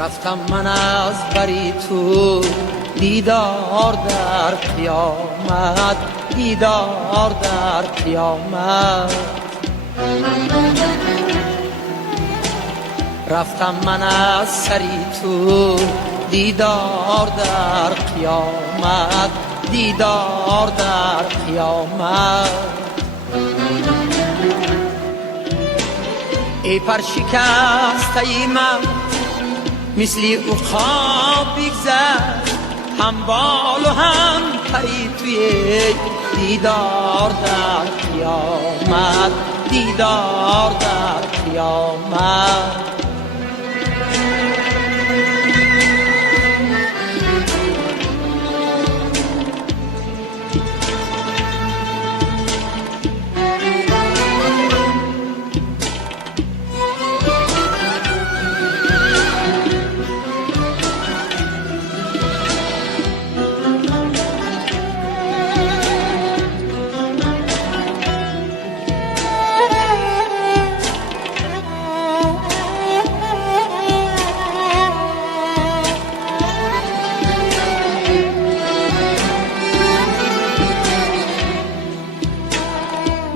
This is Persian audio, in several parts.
رفتم من از بری تو، دیدار در قیامت، دیدار در قیامت. رفتم من از سری تو، دیدار در قیامت، دیدار در قیامت. ای پرشکسته من مثلی عقاب بگذشت، هم بال و هم پری توی دیدار در قیامت، دیدار در قیامت.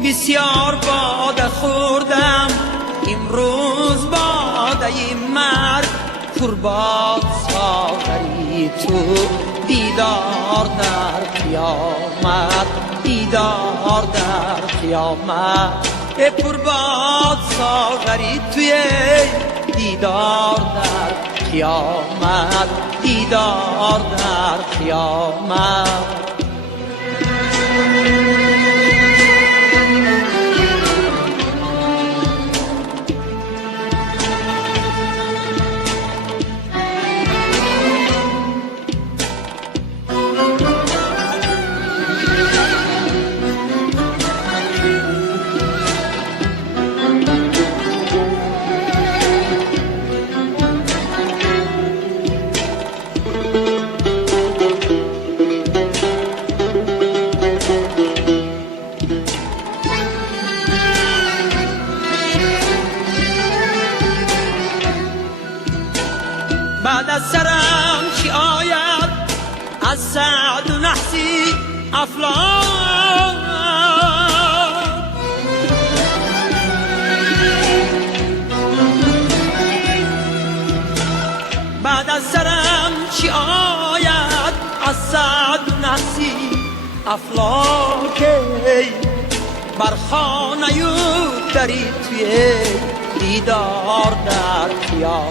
بسیار باده خوردم امروز باده مرگ، قربان ساغری تو دیدار در قیامت، دیدار در قیامت. ای قربان ساغری توی دیدار در قیامت، دیدار در قیامت. بعد از سرم چی آید از سعد و نحسی افلاک؟ بعد از سرم چی آید از سعد و نحسی افلاک؟ بر خانه یو دری توی دیدار در قیامت.